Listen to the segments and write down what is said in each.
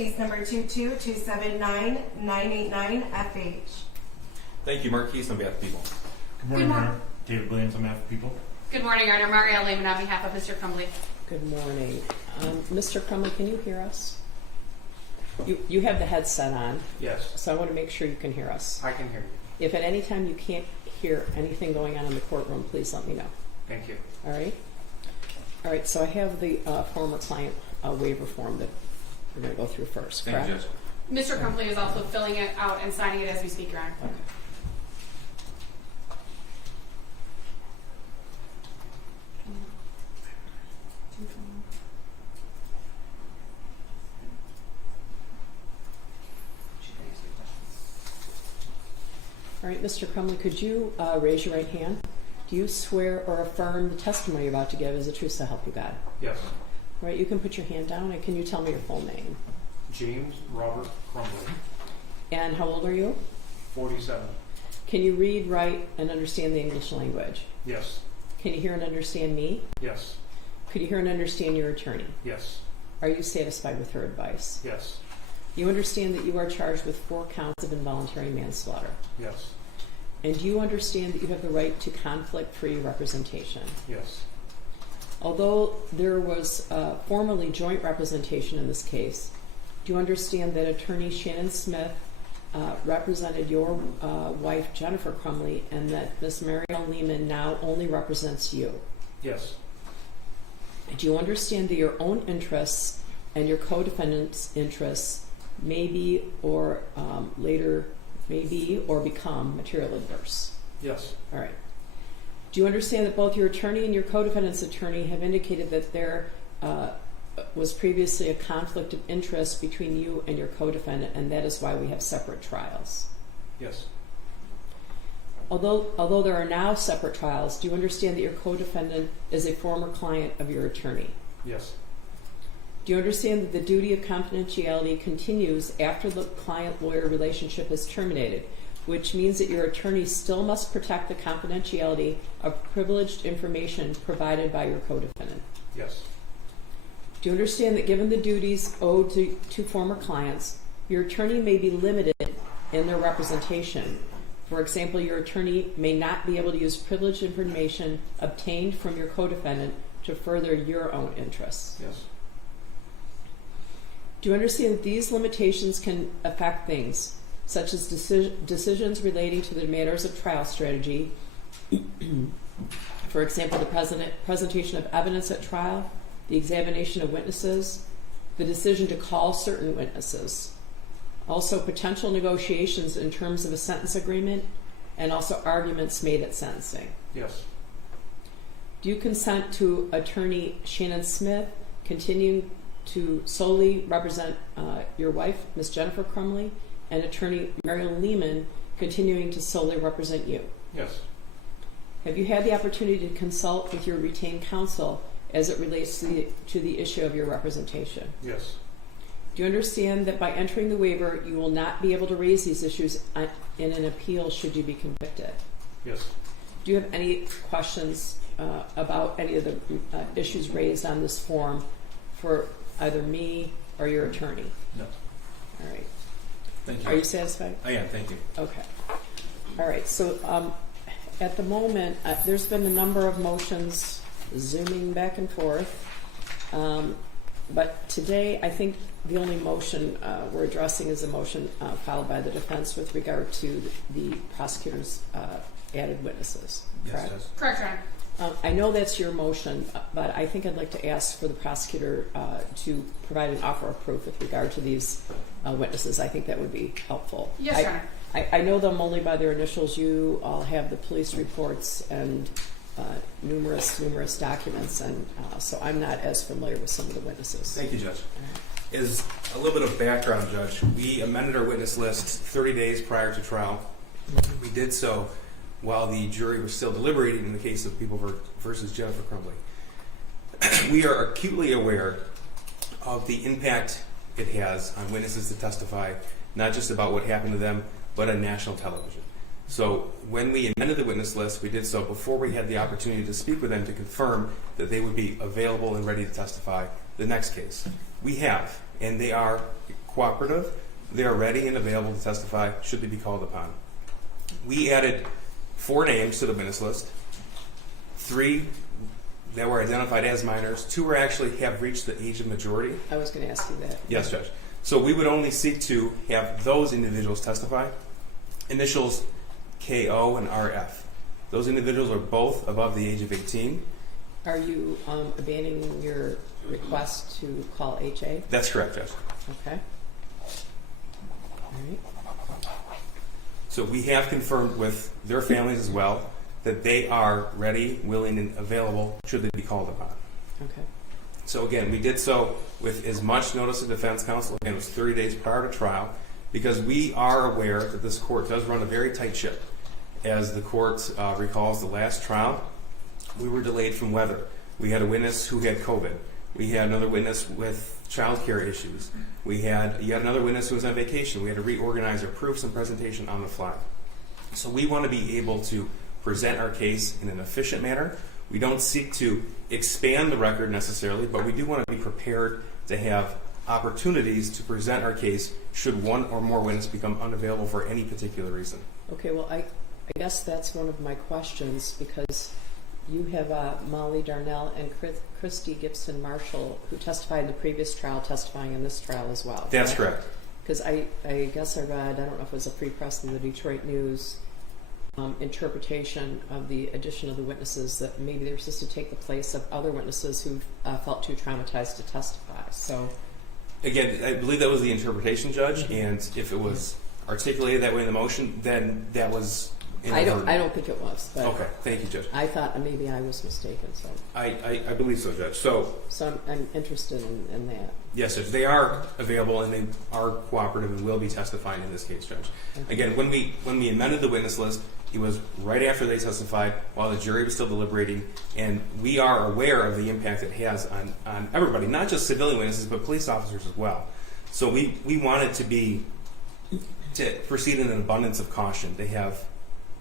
case number 22279-989 FH. Thank you, Mark Keys, on behalf of the people. Good morning, Your Honor. David Williams on behalf of the people. Good morning, Your Honor. Maria Lehman on behalf of Mr. Crumbley. Good morning. Mr. Crumbley, can you hear us? You have the headset on, Yes, so I want to make sure you can hear us. I can hear you. If at any time you can't hear anything going on in the courtroom, please let me know. Thank you. All right? All right, so I have the former client waiver form that we're going to go through first, Thank correct? you, Judge. Mr. Crumbley is also filling it out and signing it as we speak, Your Honor. Okay. All right, Mr. Crumbley, could you raise your right hand? Do you swear or affirm the testimony you're about to give is the truth to help you God? Yes. All right, you can put your hand down, and can you tell me your full name? James Robert Crumbley, And how old are you? 47. Can you read, write, and understand the English language? Yes. Can you hear and understand me? Yes. Could you hear and understand your attorney? Yes. Are you satisfied with her advice? Yes. You understand that you are charged with 4 counts of involuntary manslaughter. Yes. And do you understand that you have the right to conflict-free representation? Yes. Although there was formerly joint representation in this case, do you understand that attorney Shannon Smith represented your wife Jennifer Crumbley and that Miss Mariel Lehman now only represents you? Yes. Do you understand that your own interests and your co-defendant's interests may be or later may be or become material adverse? Yes. All right. Do you understand that both your attorney and your co-defendant's attorney have indicated that there was previously a conflict of interest between you and your co-defendant, and that is why we have separate trials? Yes. Although there are now separate trials, do you understand that your co-defendant is a former client of your attorney? Yes. Do you understand that the duty of confidentiality continues after the client-lawyer relationship is terminated, which means that your attorney still must protect the confidentiality of privileged information provided by your co-defendant? Yes. Do you understand that given the duties owed to former clients, your attorney may be limited in their representation? For example, your attorney may not be able to use privileged information obtained from your co-defendant to further your own interests? Yes. Do you understand that these limitations can affect things such as decisions relating to the matters of trial strategy, for example, the presentation of evidence at trial, the examination of witnesses, the decision to call certain witnesses, also potential negotiations in terms of a sentence agreement, and also arguments made at sentencing? Yes. Do you consent to attorney Shannon Smith continuing to solely represent your wife, Ms. Jennifer Crumbley, and attorney Mariel Lehman continuing to solely represent you? Yes. Have you had the opportunity to consult with your retained counsel as it relates to the issue of your representation? Yes. Do you understand that by entering the waiver, you will not be able to raise these issues in an appeal should you be convicted? Yes. Do you have any questions about any of the issues raised on this form for either me or your attorney? No. All right. Thank you. Are you satisfied? I am, thank you. Okay. All right. So at the moment, there's been a number of motions zooming back and forth. But today, I think the only motion we're addressing is a motion filed by the defense with regard to the prosecutor's added witnesses. Correct? Yes, Correct, Your Honor. I know that's your motion, but I think I'd like to ask for the prosecutor to provide an offer of proof with regard to these witnesses. I think that would be helpful. Yes, Your Honor. I know them only by their initials. You all have the police reports and numerous documents, and so I'm not as familiar with some of the witnesses. Thank you, Judge. As a little bit of background, Judge, we amended our witness list 30 days prior to trial. We did so while the jury was still deliberating in the case of People versus Jennifer Crumbley. We are acutely aware of the impact it has on witnesses to testify, not just about what happened to them, but on national television. So when we amended the witness list, we did so before we had the opportunity to speak with them to confirm that they would be available and ready to testify the next case. We have, and they are cooperative. They are ready and available to testify should they be called upon. We added 4 names to the witness list. 3 that were identified as minors. 2 were actually have reached the age of majority. I was going to ask you that. Yes, Judge. So we would only seek to have those individuals testify. Initials KO and RF. Those individuals are both above the age of 18. Are you abandoning your request to call HA? That's correct, Judge. Okay. All right. So we have confirmed with their families as well that they are ready, willing, and available should they be called upon. Okay. So again, we did so with as much notice of defense counsel. Again, it was 30 days prior to trial because we are aware that this court does run a very tight ship. As the court recalls the last trial, we were delayed from weather. We had a witness who had COVID. We had another witness with child care issues. We had yet another witness who was on vacation. We had to reorganize our proofs and presentation on the fly. So we want to be able to present our case in an efficient manner. We don't seek to expand the record necessarily, but we do want to be prepared to have opportunities to present our case should one or more witnesses become unavailable for any particular reason. Okay, well, I guess that's one of my questions because you have Molly Darnell and Christy Gibson Marshall who testified in the previous trial testifying in this trial as well. That's correct. Because I guess I read, I don't know if it was a free press in the Detroit News, interpretation of the addition of the witnesses that maybe they were supposed to take the place of other witnesses who felt too traumatized to testify. So, again, I believe that was the interpretation, Judge, and if it was articulated that way in the motion, then that was inadvertent. I don't think it was. But okay, thank you, Judge. I thought maybe I was mistaken. So I believe so, Judge. So I'm interested in that. yes, Judge. They are available and they are cooperative and will be testifying in this case, Judge. Okay. Again, when we amended the witness list, it was right after they testified while the jury was still deliberating, and we are aware of the impact it has on everybody, not just civilian witnesses, but police officers as well. So we wanted to proceed in an abundance of caution. They have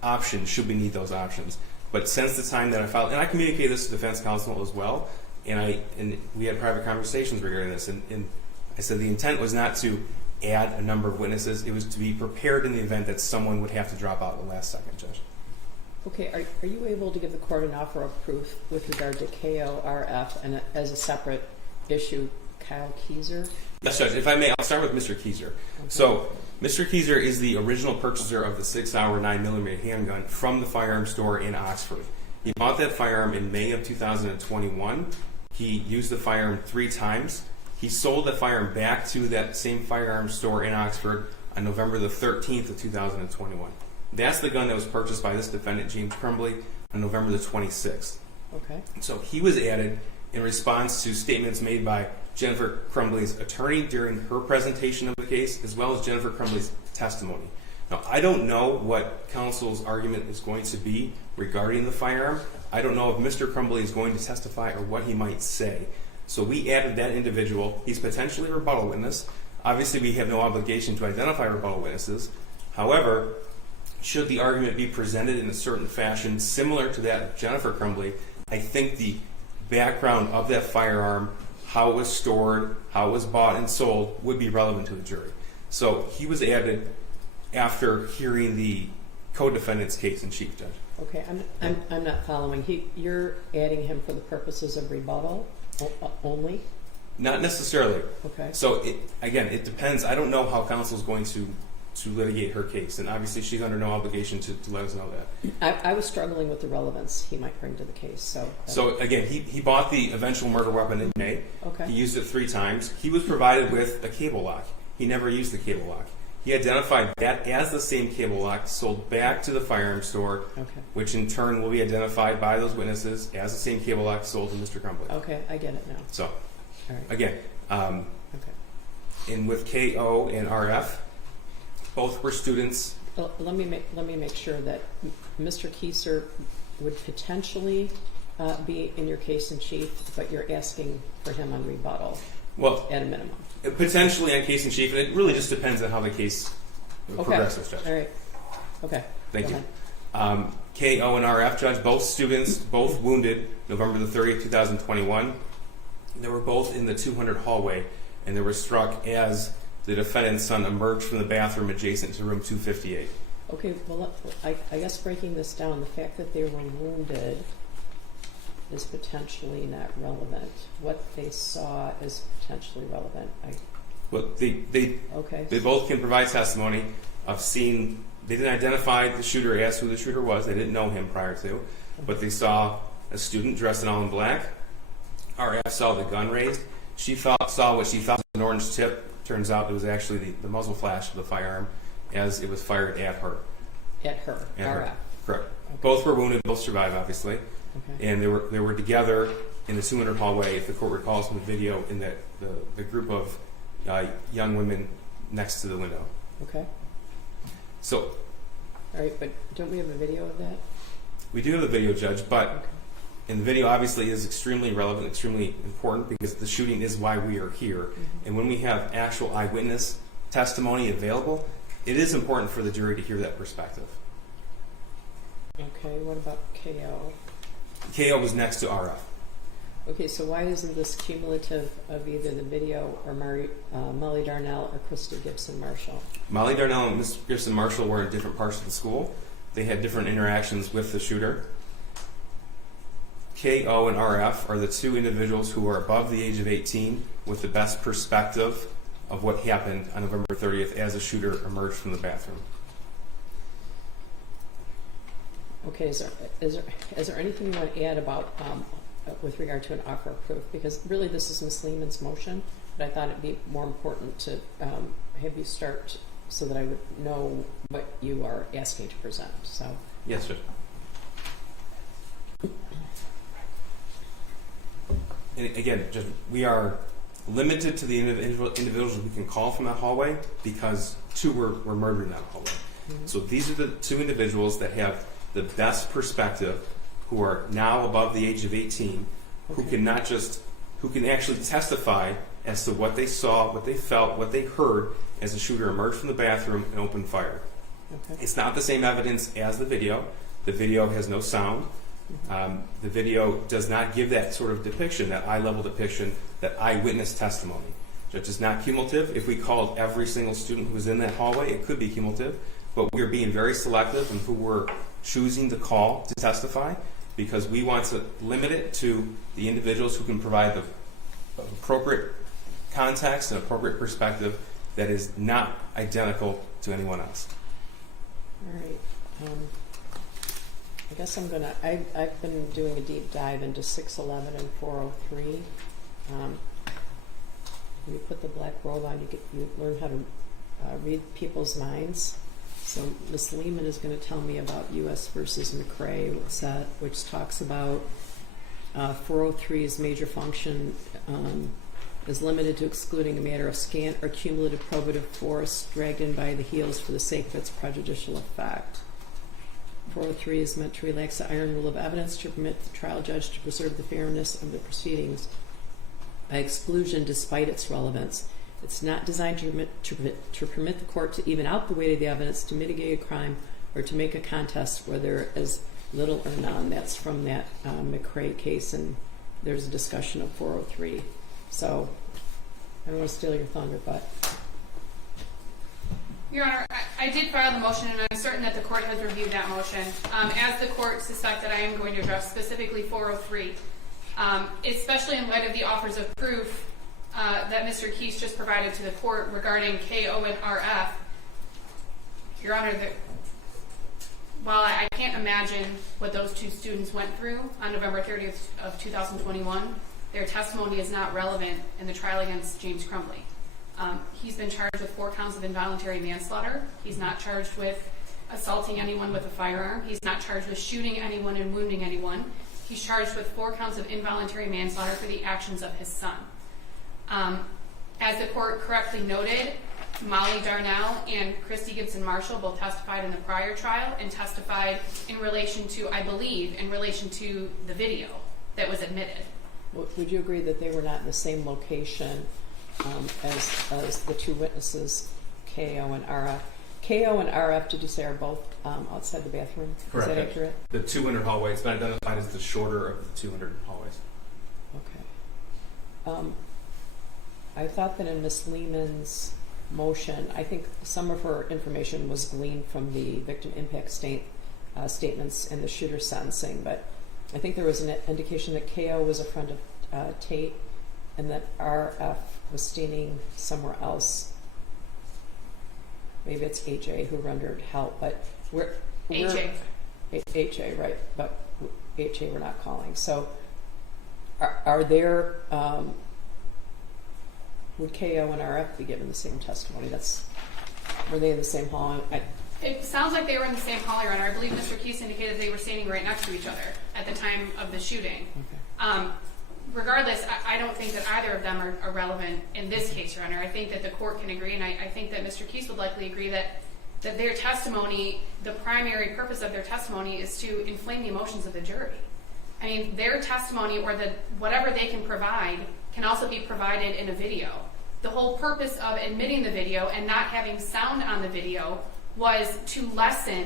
options should we need those options. But since the time that I filed, and I communicated this to defense counsel as well, and we had private conversations regarding this, and I said the intent was not to add a number of witnesses. It was to be prepared in the event that someone would have to drop out at the last second, Judge. Okay, are you able to give the court an offer of proof with regard to KORF and as a separate issue, Kyle Keyser? Yes, Judge. If I may, I'll start with Mr. Keyser. Okay. So Mr. Keyser is the original purchaser of the 6-hour 9mm handgun from the firearm store in Oxford. He bought that firearm in May of 2021. He used the firearm 3 times. He sold the firearm back to that same firearm store in Oxford on November the 13th of 2021. That's the gun that was purchased by this defendant, James Crumbley, on November the 26th. Okay. So he was added in response to statements made by Jennifer Crumbley's attorney during her presentation of the case, as well as Jennifer Crumbley's testimony. Now, I don't know what counsel's argument is going to be regarding the firearm. I don't know if Mr. Crumbley is going to testify or what he might say. So we added that individual. He's potentially a rebuttal witness. Obviously, we have no obligation to identify rebuttal witnesses. However, should the argument be presented in a certain fashion similar to that of Jennifer Crumbley, I think the background of that firearm, how it was stored, how it was bought and sold, would be relevant to the jury. So he was added after hearing the co-defendant's case in chief, Judge. Okay, I'm not following. You're adding him for the purposes of rebuttal only? Not necessarily. Okay. So it depends. I don't know how counsel is going to litigate her case, and obviously she's under no obligation to let us know that. I was struggling with the relevance he might bring to the case. So again, he bought the eventual murder weapon in May. Okay. He used it 3 times. He was provided with a cable lock. He never used the cable lock. He identified that as the same cable lock sold back to the firearm store, okay, which in turn will be identified by those witnesses as the same cable lock sold to Mr. Crumbley. Okay, I get it now. So, all right. Again, Okay. and with KO and RF, both were students. Well, let me make sure that Mr. Keyser would potentially be in your case in chief, but you're asking for him on rebuttal. Well, at a minimum. Potentially on case in chief, and it really just depends on how the case progresses, Judge. All right. Okay. Thank you. KO and RF, Judge, both students, both wounded November the 30th, 2021. They were both in the 200 hallway, and they were struck as the defendant's son emerged from the bathroom adjacent to room 258. Okay, well, I guess breaking this down, the fact that they were wounded is potentially not relevant. What they saw is potentially relevant. Well, they both can provide testimony of seeing. They didn't identify the shooter as who the shooter was. They didn't know him prior to, but they saw a student dressed in all in black. RF saw the gun raised. She saw what she thought was an orange tip. Turns out it was actually the muzzle flash of the firearm as it was fired at her. At her. RF. Correct. Okay. Both were wounded. Both survived, obviously. Okay. And they were together in the 200 hallway. If the court recalls from the video, in the group of young women next to the window. Okay. So, all right, but don't we have a video of that? we do have the video, Judge, but Okay. and the video obviously is extremely relevant, extremely important, because the shooting is why we are here. Mm-hmm. And when we have actual eyewitness testimony available, it is important for the jury to hear that perspective. Okay, what about KO? KO was next to RF. Okay, so why isn't this cumulative of either the video or Molly Darnell or Krista Gibson Marshall? Molly Darnell and Miss Gibson Marshall were in different parts of the school. They had different interactions with the shooter. KO and RF are the two individuals who are above the age of 18 with the best perspective of what happened on November 30th as the shooter emerged from the bathroom. Okay, is there anything you want to add about with regard to an offer of proof? Because really this is Ms. Lehman's motion, but I thought it'd be more important to have you start so that I would know what you are asking to present. So Yes, sir. And again, just we are limited to the individuals we can call from that hallway because two were murdered in that hallway. Mm-hmm. So these are the two individuals that have the best perspective, who are now above the age of 18, who Okay. can who can actually testify as to what they saw, what they felt, what they heard as the shooter emerged from the bathroom and opened fire. Okay. It's not the same evidence as the video. The video has no sound. The video does not give that sort of depiction, that eye-level depiction, that eyewitness testimony. So it's just not cumulative. If we called every single student who was in that hallway, it could be cumulative. But we are being very selective in who we're choosing to call to testify, because we want to limit it to the individuals who can provide the appropriate context and appropriate perspective that is not identical to anyone else. All right. I guess I've been doing a deep dive into 611 and 403. When you put the black robe on, you learn how to read people's minds. So Ms. Lehman is going to tell me about U.S. versus McRae, which talks about 403's major function is limited to excluding a matter of scant or cumulative probative force dragged in by the heels for the sake of its prejudicial effect. 403 is meant to relax the iron rule of evidence to permit the trial judge to preserve the fairness of the proceedings by exclusion despite its relevance. It's not designed to permit the court to even out the weight of the evidence, to mitigate a crime, or to make a contest where there is little or none. That's from that McRae case, and there's a discussion of 403. So I don't want to steal your thunder, but... Your Honor, I did file the motion, and I'm certain that the court has reviewed that motion. As the court suspected, I am going to address specifically 403, especially in light of the offers of proof that Mr. Keese just provided to the court regarding KO and RF. Your Honor, while I can't imagine what those two students went through on November 30th of 2021, their testimony is not relevant in the trial against James Crumbley. He's been charged with 4 counts of involuntary manslaughter. He's not charged with assaulting anyone with a firearm. He's not charged with shooting anyone and wounding anyone. He's charged with 4 counts of involuntary manslaughter for the actions of his son. As the court correctly noted, Molly Darnell and Christy Gibson Marshall both testified in the prior trial and testified in relation to, I believe, in relation to the video that was admitted. Would you agree that they were not in the same location as the two witnesses, KO and RF? KO and RF, did you say, are both outside the bathroom? Correct. Is that accurate? The 200 hallway has been identified as the shorter of the 200 hallways. Okay. I thought that in Ms. Lehman's motion, I think some of her information was gleaned from the victim impact statements and the shooter sentencing, but I think there was an indication that KO was a friend of Tate and that RF was standing somewhere else. Maybe it's HA who rendered help, but we're HA. HA, right, but HA we're not calling. So are there, would KO and RF be given the same testimony? Were they in the same hall? It sounds like they were in the same hall, Your Honor. I believe Mr. Keese indicated they were standing right next to each other at the time of the shooting. Okay. Regardless, I don't think that either of them are relevant in this case, Your Honor. I think that the court can agree, and I think that Mr. Keese would likely agree that their testimony, the primary purpose of their testimony is to inflame the emotions of the jury. I mean, their testimony or whatever they can provide can also be provided in a video. The whole purpose of admitting the video and not having sound on the video was to lessen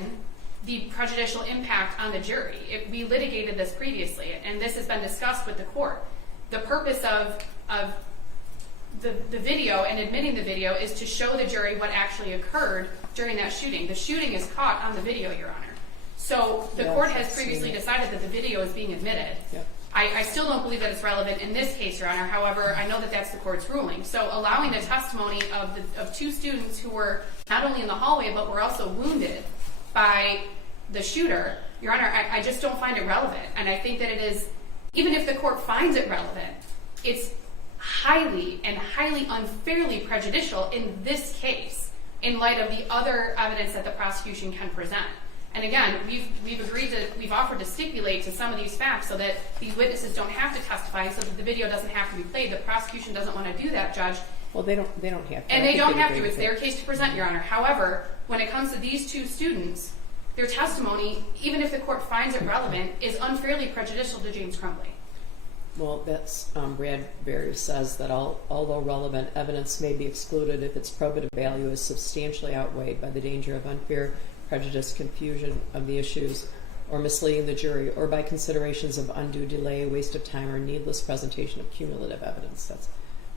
the prejudicial impact on the jury. We litigated this previously, and this has been discussed with the court. The purpose of the video and admitting the video is to show the jury what actually occurred during that shooting. The shooting is caught on the video, Your Honor. So the court has previously decided that the video is being admitted. Yep. I still don't believe that it's relevant in this case, Your Honor. However, I know that that's the court's ruling. So allowing the testimony of two students who were not only in the hallway but were also wounded by the shooter, Your Honor, I just don't find it relevant. And I think that it is, even if the court finds it relevant, it's highly and highly unfairly prejudicial in this case in light of the other evidence that the prosecution can present. And again, we've offered to stipulate to some of these facts so that these witnesses don't have to testify, so that the video doesn't have to be played. The prosecution doesn't want to do that, Judge. Well, they don't have to. And they don't have to. It's their case to present, Your Honor. However, when it comes to these two students, their testimony, even if the court finds it relevant, is unfairly prejudicial to James Crumbley. Well, that's Bradbury says that although relevant evidence may be excluded if its probative value is substantially outweighed by the danger of unfair prejudice, confusion of the issues, or misleading the jury, or by considerations of undue delay, waste of time, or needless presentation of cumulative evidence. That's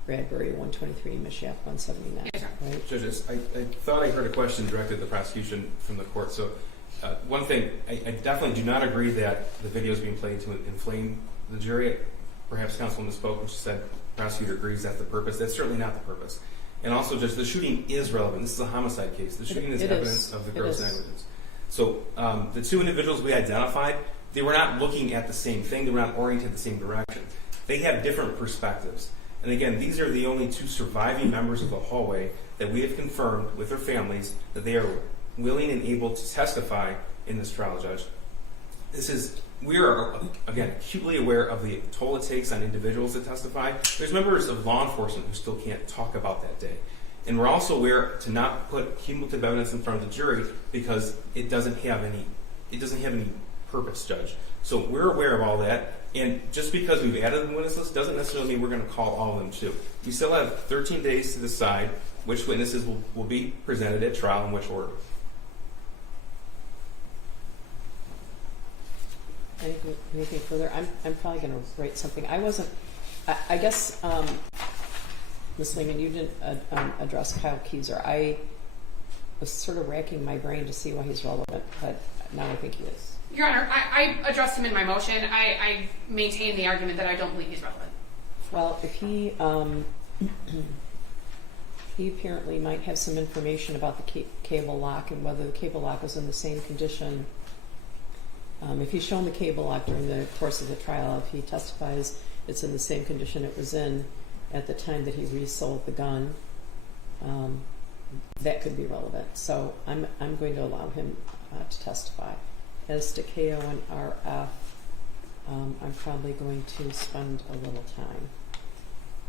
Bradbury 123, Mishap 179. Yes, sir. Right? Judges, I thought I heard a question directed at the prosecution from the court. So one thing, I definitely do not agree that the video is being played to inflame the jury. Perhaps counsel misspoke when she said the prosecutor agrees that's the purpose. That's certainly not the purpose. And also, just the shooting is relevant. This is a homicide case. The shooting is evidence of the gross negligence. So the two individuals we identified, they were not looking at the same thing. They were not oriented the same direction. They have different perspectives. And again, these are the only two surviving members of the hallway that we have confirmed with their families that they are willing and able to testify in this trial, Judge. We are, again, acutely aware of the toll it takes on individuals to testify. There's members of law enforcement who still can't talk about that day. And we're also aware to not put cumulative evidence in front of the jury because it doesn't have any purpose, Judge. So we're aware of all that. And just because we've added the witness list doesn't necessarily mean we're going to call all of them too. We still have 13 days to decide which witnesses will be presented at trial in which order. Anything further? I'm probably going to write something. I guess, Ms. Lehman, you didn't address Kyle Keyser. I was sort of racking my brain to see why he's relevant, but now I think he is. Your Honor, I addressed him in my motion. I maintain the argument that I don't believe he's relevant. Well, if he apparently might have some information about the cable lock and whether the cable lock was in the same condition. If he's shown the cable lock during the course of the trial, if he testifies it's in the same condition it was in at the time that he resold the gun, that could be relevant. So I'm going to allow him to testify. As to KO and RF, I'm probably going to spend a little time.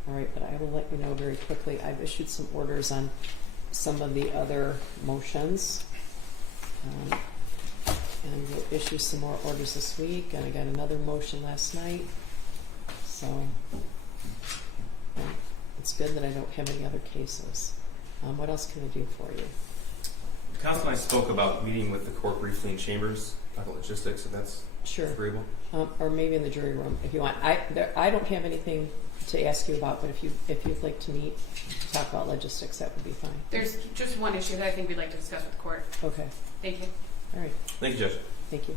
All right, but I will let you know very quickly. I've issued some orders on some of the other motions. And we'll issue some more orders this week. And I got another motion last night. So it's good that I don't have any other cases. What else can I do for you? Counsel and I spoke about meeting with the court briefly in chambers, talk about logistics, if that's Sure. agreeable. Or maybe in the jury room if you want. I don't have anything to ask you about, but if you'd like to meet, talk about logistics, that would be fine. There's just one issue that I think we'd like to discuss with the court. Okay, Thank you. all right, Thank you, Judge. thank you.